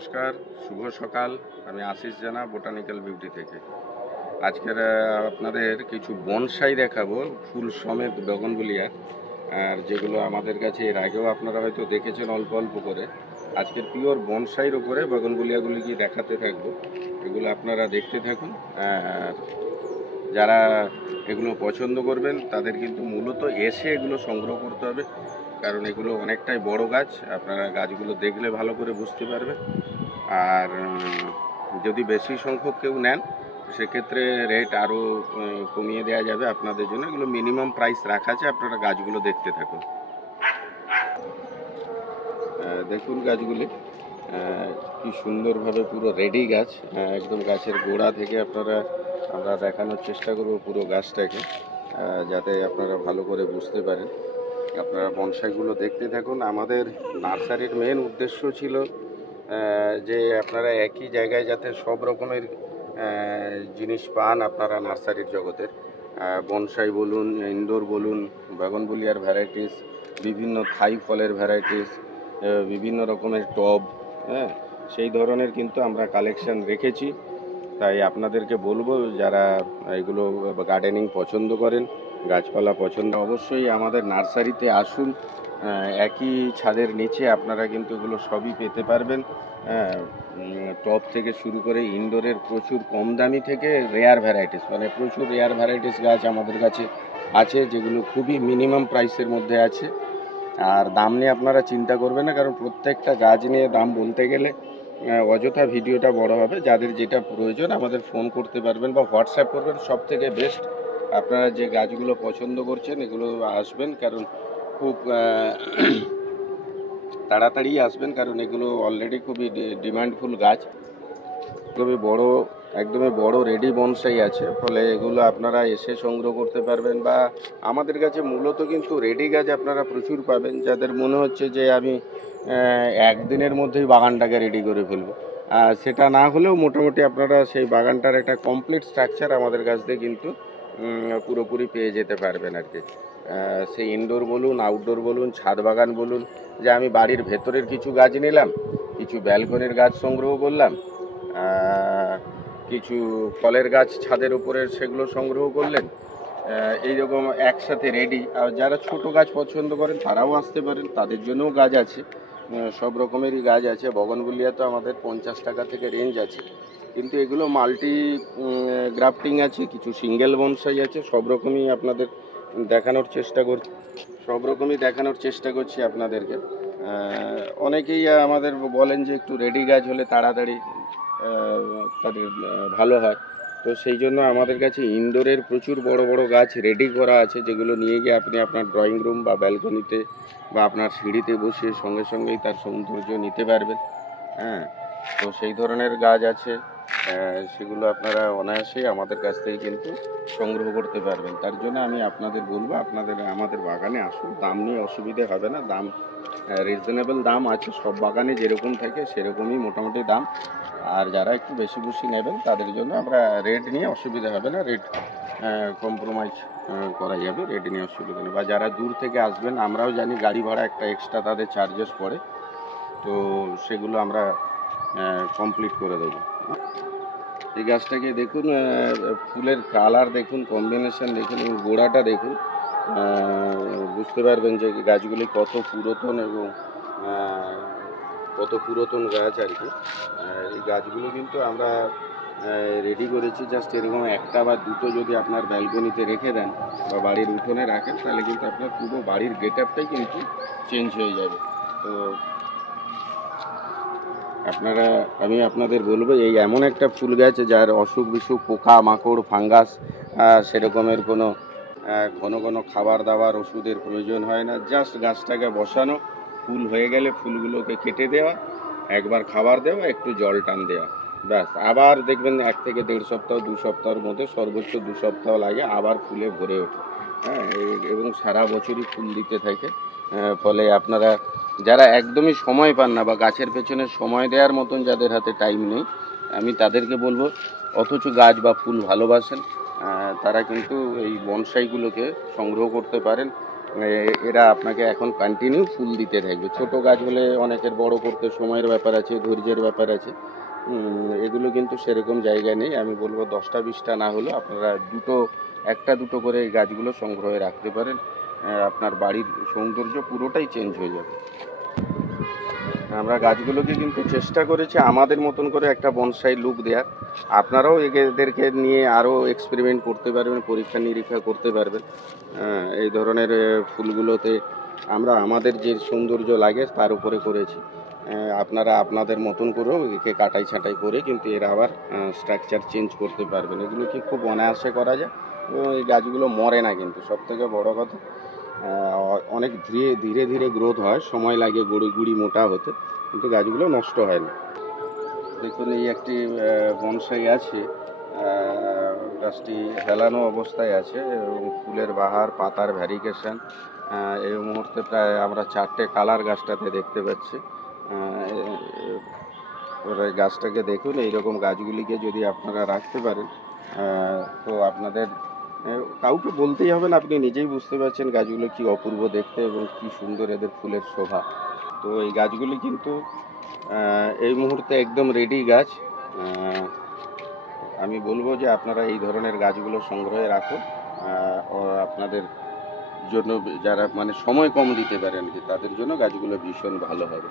নমস্কার, শুভ সকাল। আমি আশিস জানা বোটানিক্যাল বিউটি থেকে। আজকের আপনাদের কিছু বনসাই দেখাবো, ফুল সমেত বেগুনগুলিয়া, আর যেগুলো আমাদের কাছে এর আগেও আপনারা হয়তো দেখেছেন অল্প অল্প করে। আজকের পিওর বনসাইয়ের উপরে বেগুনগুলিয়াগুলি কি দেখাতে থাকবো, এগুলো আপনারা দেখতে থাকুন। আর যারা এগুলো পছন্দ করবেন তাদের কিন্তু মূলত এসে এগুলো সংগ্রহ করতে হবে, কারণ এগুলো অনেকটাই বড় গাছ। আপনারা গাছগুলো দেখলে ভালো করে বুঝতে পারবেন। আর যদি বেশি সংখ্যক কেউ নেন সেক্ষেত্রে রেট আরও কমিয়ে দেওয়া যাবে আপনাদের জন্য। এগুলো মিনিমাম প্রাইস রাখা আছে, আপনারা গাছগুলো দেখতে থাকুন। দেখুন গাছগুলি কি সুন্দরভাবে পুরো রেডি গাছ, একদম গাছের গোড়া থেকে আমরা দেখানোর চেষ্টা করব পুরো গাছটাকে, যাতে আপনারা ভালো করে বুঝতে পারেন। আপনারা বনসাইগুলো দেখতে থাকুন। আমাদের নার্সারির মেন উদ্দেশ্য ছিল যে আপনারা একই জায়গায় যাতে সব রকমের জিনিস পান আপনারা নার্সারির জগতের। বনসাই বলুন, ইনডোর বলুন, বাগানবুলিয়ার ভ্যারাইটিস, বিভিন্ন থাই ফলের ভ্যারাইটিস, বিভিন্ন রকমের টব, হ্যাঁ, সেই ধরনের কিন্তু আমরা কালেকশন রেখেছি। তাই আপনাদেরকে বলবো, যারা এগুলো গার্ডেনিং পছন্দ করেন, গাছপালা পছন্দ, অবশ্যই আমাদের নার্সারিতে আসুন। একই ছাদের নিচে আপনারা কিন্তু এগুলো সবই পেতে পারবেন। টপ থেকে শুরু করে ইনডোরের প্রচুর কম দামি থেকে রেয়ার ভ্যারাইটিস, মানে প্রচুর রেয়ার ভ্যারাইটিস গাছ আমাদের কাছে আছে, যেগুলো খুবই মিনিমাম প্রাইসের মধ্যে আছে। আর দাম নিয়ে আপনারা চিন্তা করবেন না, কারণ প্রত্যেকটা গাছ নিয়ে দাম বলতে গেলে অযথা ভিডিওটা বড় হবে। যাদের যেটা প্রয়োজন আমাদের ফোন করতে পারবেন বা হোয়াটসঅ্যাপ করবেন, সব থেকে বেস্ট। আপনারা যে গাছগুলো পছন্দ করছেন এগুলো আসবেন, কারণ খুব তাড়াতাড়ি আসবেন, কারণ এগুলো অলরেডি খুবই ডিমান্ডফুল গাছ। একদমই বড় রেডি বনসাই আছে, ফলে এগুলো আপনারা এসে সংগ্রহ করতে পারবেন। বা আমাদের কাছে মূলত কিন্তু রেডি গাছ আপনারা প্রচুর পাবেন। যাদের মনে হচ্ছে যে আমি একদিনের মধ্যেই বাগানটাকে রেডি করে ফেলবো, সেটা না হলেও মোটামুটি আপনারা সেই বাগানটার একটা কমপ্লিট স্ট্রাকচার আমাদের কাছ থেকে কিন্তু পুরোপুরি পেয়ে যেতে পারবেন আর কি। সেই ইনডোর বলুন, আউটডোর বলুন, ছাদ বাগান বলুন, যে আমি বাড়ির ভেতরের কিছু গাছ নিলাম, কিছু ব্যালকনির গাছ সংগ্রহ করলাম, কিছু ফলের গাছ ছাদের উপরের সেগুলো সংগ্রহ করলেন, এইরকম একসাথে রেডি। আর যারা ছোট গাছ পছন্দ করেন তারাও আসতে পারেন, তাদের জন্যও গাছ আছে, সব রকমেরই গাছ আছে। বগনভেলিয়া তো আমাদের 50 টাকা থেকে রেঞ্জ আছে, কিন্তু এগুলো মাল্টি গ্রাফটিং আছে, কিছু সিঙ্গেল বনসাই আছে। সব রকমই দেখানোর চেষ্টা করছি আপনাদেরকে। অনেকেই আমাদের বলেন যে একটু রেডি গাছ হলে তাড়াতাড়ি তাদের ভালো হয়, তো সেই জন্য আমাদের কাছে ইনডোরের প্রচুর বড় বড় গাছ রেডি করা আছে, যেগুলো নিয়ে গিয়ে আপনি আপনার ড্রয়িং রুম বা ব্যালকনিতে বা আপনার সিঁড়িতে বসে সঙ্গে সঙ্গেই তার সৌন্দর্য নিতে পারবেন। হ্যাঁ, তো সেই ধরনের গাছ আছে, সেগুলো আপনারা অনায়াসেই আমাদের কাছ থেকে কিন্তু সংগ্রহ করতে পারবেন। তার জন্য আমি আপনাদের বলবো, আমাদের বাগানে আসুন। দাম নিয়ে অসুবিধে হবে না, দাম রিজনেবল দাম আছে। সব বাগানে যেরকম থাকে সেরকমই মোটামুটি দাম। আর যারা একটু বেশি বেশি নেবেন তাদের জন্য আমরা রেট নিয়ে অসুবিধা হবে না, রেট কম্প্রোমাইজ করা যাবে, রেট নিয়ে অসুবিধা নেই। বা যারা দূর থেকে আসবেন, আমরাও জানি গাড়ি ভাড়া একটা এক্সট্রা তাদের চার্জেস পড়ে, তো সেগুলো আমরা কমপ্লিট করে দেবো। এই গাছটাকে দেখুন, ফুলের কালার দেখুন, কম্বিনেশন দেখুন এবং গোড়াটা দেখুন, বুঝতে পারবেন যে গাছগুলি কত পুরাতন এবং কত পুরাতন গাছ আর কি। এই গাছগুলো কিন্তু আমরা রেডি করেছি জাস্ট এরকম একটা বা দুটো যদি আপনার ব্যালকনিতে রেখে দেন বা বাড়ির উঠোনে রাখেন, তাহলে কিন্তু আপনার পুরো বাড়ির গেট আপটাই কিন্তু চেঞ্জ হয়ে যাবে। তো আমি আপনাদের বলবো, এই এমন একটা ফুল গাছ যার অসুখ বিসুখ, পোকা মাকড়, ফাঙ্গাস সেরকমের কোনো ঘন ঘন খাবার দাবার ওষুধের প্রয়োজন হয় না। জাস্ট গাছটাকে বসানো, ফুল হয়ে গেলে ফুলগুলোকে কেটে দেওয়া, একবার খাবার দেওয়া, একটু জল টান দেওয়া, ব্যাস। আবার দেখবেন 1 থেকে 1.5 সপ্তাহ 2 সপ্তাহের মধ্যে, সর্বোচ্চ 2 সপ্তাহ লাগে, আবার ফুলে ভরে ওঠে। হ্যাঁ, এবং সারা বছরই ফুল দিতে থাকে। ফলে আপনারা যারা একদমই সময় পান না বা গাছের পেছনে সময় দেওয়ার মতন যাদের হাতে টাইম নেই, আমি তাদেরকে বলবো, অথচ গাছ বা ফুল ভালোবাসেন, তারা কিন্তু এই বনসাইগুলোকে সংগ্রহ করতে পারেন। এরা আপনাকে এখন কন্টিনিউ ফুল দিতে থাকবে। ছোট গাছ হলে অনেকের বড় করতে সময়ের ব্যাপার আছে, ধৈর্যের ব্যাপার আছে। এগুলো কিন্তু সেরকম জায়গা নেই। আমি বলবো 10টা 20টা না হলেও আপনারা একটা দুটো করে এই গাছগুলো সংগ্রহে রাখতে পারেন। আপনার বাড়ির সৌন্দর্য পুরোটাই চেঞ্জ হয়ে যাবে। আমরা গাছগুলোকে কিন্তু চেষ্টা করেছি আমাদের মতন করে একটা বনসাই লুক দেওয়ার। আপনারাও এদেরকে নিয়ে আরও এক্সপেরিমেন্ট করতে পারবেন, পরীক্ষা নিরীক্ষা করতে পারবেন। এই ধরনের ফুলগুলোতে আমরা আমাদের যে সৌন্দর্য লাগে তার উপরে করেছি। আপনারা আপনাদের মতন করেও একে কাটাই ছাঁটাই করে কিন্তু এর আবার স্ট্রাকচার চেঞ্জ করতে পারবেন। এগুলো কি খুব অনায়াসে করা যায় এবং এই গাছগুলো মরে না। কিন্তু সবথেকে বড় কথা, অনেক ধীরে ধীরে গ্রোথ হয়, সময় লাগে গুড়ি মোটা হতে, কিন্তু গাছগুলো নষ্ট হয় না। দেখুন এই একটি বনসাই আছে, গাছটি হেলানো অবস্থায় আছে এবং ফুলের বাহার, পাতার ভ্যারিগেশন এই মুহূর্তে প্রায় আমরা 4টে কালার গাছটাতে দেখতে পাচ্ছি। গাছটাকে দেখুন, এইরকম গাছগুলিকে যদি আপনারা রাখতে পারেন তো আপনাদের কাউকে বলতেই হবে না, আপনি নিজেই বুঝতে পারছেন গাছগুলো কি অপূর্ব দেখতে এবং কি সুন্দর এদের ফুলের শোভা। তো এই গাছগুলি কিন্তু এই মুহূর্তে একদম রেডি গাছ। আমি বলবো যে আপনারা এই ধরনের গাছগুলো সংগ্রহে রাখুন। আপনাদের জন্য যারা মানে সময় কম দিতে পারেন কি তাদের জন্য গাছগুলো ভীষণ ভালো হবে।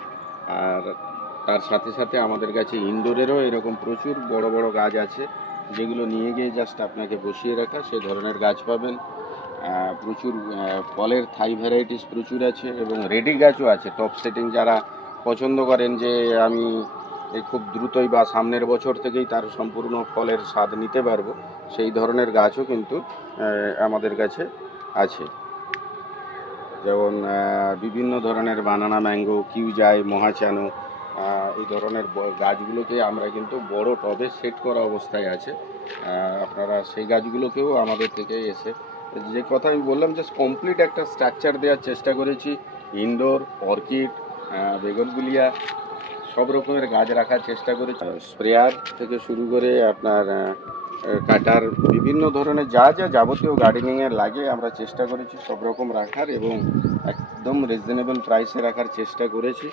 আর তার সাথে সাথে আমাদের কাছে ইনডোরেরও এরকম প্রচুর বড় বড় গাছ আছে, যেগুলো নিয়ে গিয়ে জাস্ট আপনাকে বসিয়ে রাখা সে ধরনের গাছ পাবেন। প্রচুর ফলের থাই ভ্যারাইটিস প্রচুর আছে এবং রেডি গাছও আছে। টপ সেটিং যারা পছন্দ করেন যে আমি খুব দ্রুতই বা সামনের বছর থেকেই তার সম্পূর্ণ ফলের স্বাদ নিতে পারবো, সেই ধরনের গাছও কিন্তু আমাদের কাছে আছে। যেমন বিভিন্ন ধরনের বানানা ম্যাঙ্গো, কিউজাই, মহাচানো, এই ধরনের গাছগুলোকে আমরা কিন্তু বড় টবে সেট করা অবস্থায় আছে। আপনারা সেই গাছগুলোকেও আমাদের থেকে এসে, যে কথা আমি বললাম যে কমপ্লিট একটা স্ট্রাকচার দেওয়ার চেষ্টা করেছি। ইনডোর, অর্কিড, বেগনগুলিয়া সব রকমের গাছ রাখার চেষ্টা করেছি। স্প্রেয়ার থেকে শুরু করে আপনার কাটার বিভিন্ন ধরনের যা যাবতীয় গার্ডেনিংয়ের লাগে আমরা চেষ্টা করেছি সব রকম রাখার এবং একদম রিজনেবল প্রাইসে রাখার চেষ্টা করেছি।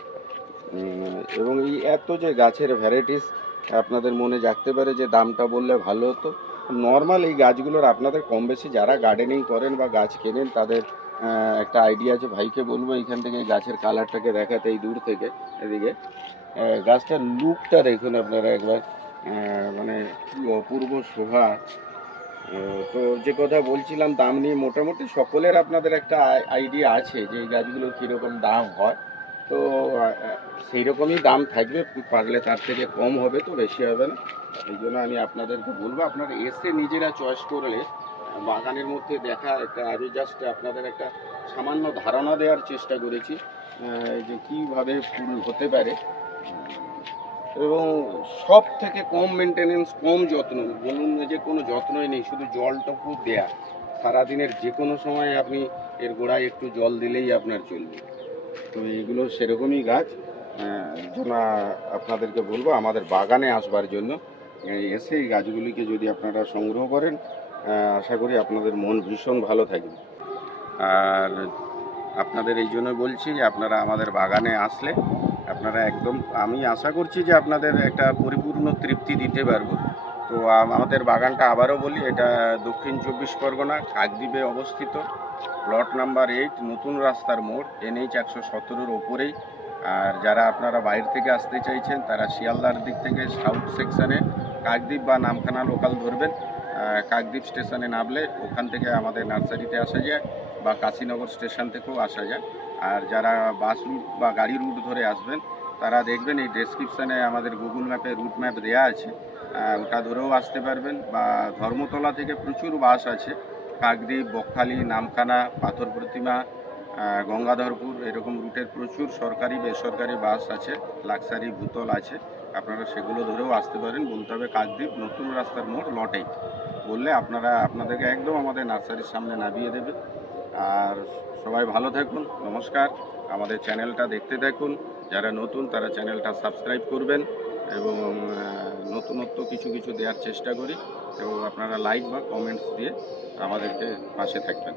এবং এই এত যে গাছের ভ্যারাইটিস আপনাদের মনে জাগতে পারে যে দামটা বললে ভালো হতো। নর্মাল এই গাছগুলোর আপনাদের কম বেশি যারা গার্ডেনিং করেন বা গাছ কেনেন তাদের একটা আইডিয়া আছে। ভাইকে বলবো এইখান থেকে গাছের কালারটাকে দেখাতে, এই দূর থেকে এদিকে গাছটার লুকটা দেখুন আপনারা একবার, মানে কি অপূর্ব শোভা। তো যে কথা বলছিলাম দাম নিয়ে, মোটামুটি সকলের আপনাদের একটা আইডিয়া আছে যে এই গাছগুলো কীরকম দাম হয়। তো সেই রকমই দাম থাকবে, পারলে তার থেকে কম হবে, তো বেশি হবে না। এই জন্য আমি আপনাদেরকে বলবো আপনারা এসে নিজেরা চয়েস করলে বাগানের মধ্যে দেখা একটা, আমি জাস্ট আপনাদের একটা সামান্য ধারণা দেওয়ার চেষ্টা করেছি যে কীভাবে ফুল হতে পারে এবং সব থেকে কম মেনটেনেন্স, কম যত্ন, বলুন যে কোনো যত্নই নেই, শুধু জলটুকু দেয়া। সারাদিনের যে কোনো সময় আপনি এর গোড়ায় একটু জল দিলেই আপনার চলবে। তো এইগুলো সেরকমই গাছ। জন্য আপনাদেরকে বলবো আমাদের বাগানে আসবার জন্য, এসে এই গাছগুলিকে যদি আপনারা সংগ্রহ করেন আশা করি আপনাদের মন ভীষণ ভালো থাকবে। আর আপনাদের এই জন্য বলছি যে আপনারা আমাদের বাগানে আসলে আপনারা একদম, আমি আশা করছি যে আপনাদের একটা পরিপূর্ণ তৃপ্তি দিতে পারবো। তো আমাদের বাগানটা আবারও বলি, এটা দক্ষিণ 24 পরগনা, কাকদ্বীপে অবস্থিত, প্লট নাম্বার 8, নতুন রাস্তার মোড়, NH 117-র ওপরেই। আর যারা আপনারা বাইরে থেকে আসতে চাইছেন তারা শিয়ালদার দিক থেকে সাউথ সেকশানে কাকদ্বীপ বা নামখানা লোকাল ধরবেন। কাকদ্বীপ স্টেশনে নামলে ওখান থেকে আমাদের নার্সারিতে আসা যায় বা কাশীনগর স্টেশন থেকেও আসা যায়। আর যারা বাস রুট বা গাড়ি রুট ধরে আসবেন তারা দেখবেন এই ডেসক্রিপশানে আমাদের গুগল ম্যাপে রুট ম্যাপ দেওয়া আছে, ওটা ধরেও আসতে পারবেন। বা ধর্মতলা থেকে প্রচুর বাস আছে, কাকদ্বীপ, বকখালি, নামখানা, পাথর প্রতিমা, গঙ্গাধরপুর, এরকম রুটের প্রচুর সরকারি বেসরকারি বাস আছে, লাক্সারি, ভূতল আছে, আপনারা সেগুলো ধরেও আসতে পারেন। বলতে হবে কাকদ্বীপ নতুন রাস্তার মোড়, লটেই বললে আপনাদেরকে একদম আমাদের নার্সারির সামনে নামিয়ে দেবে। আর সবাই ভালো থাকুন, নমস্কার। আমাদের চ্যানেলটা দেখতে থাকুন, যারা নতুন তারা চ্যানেলটা সাবস্ক্রাইব করবেন এবং নতুনত্ব কিছু দেওয়ার চেষ্টা করি এবং আপনারা লাইক বা কমেন্টস দিয়ে আমাদেরকে পাশে থাকবেন।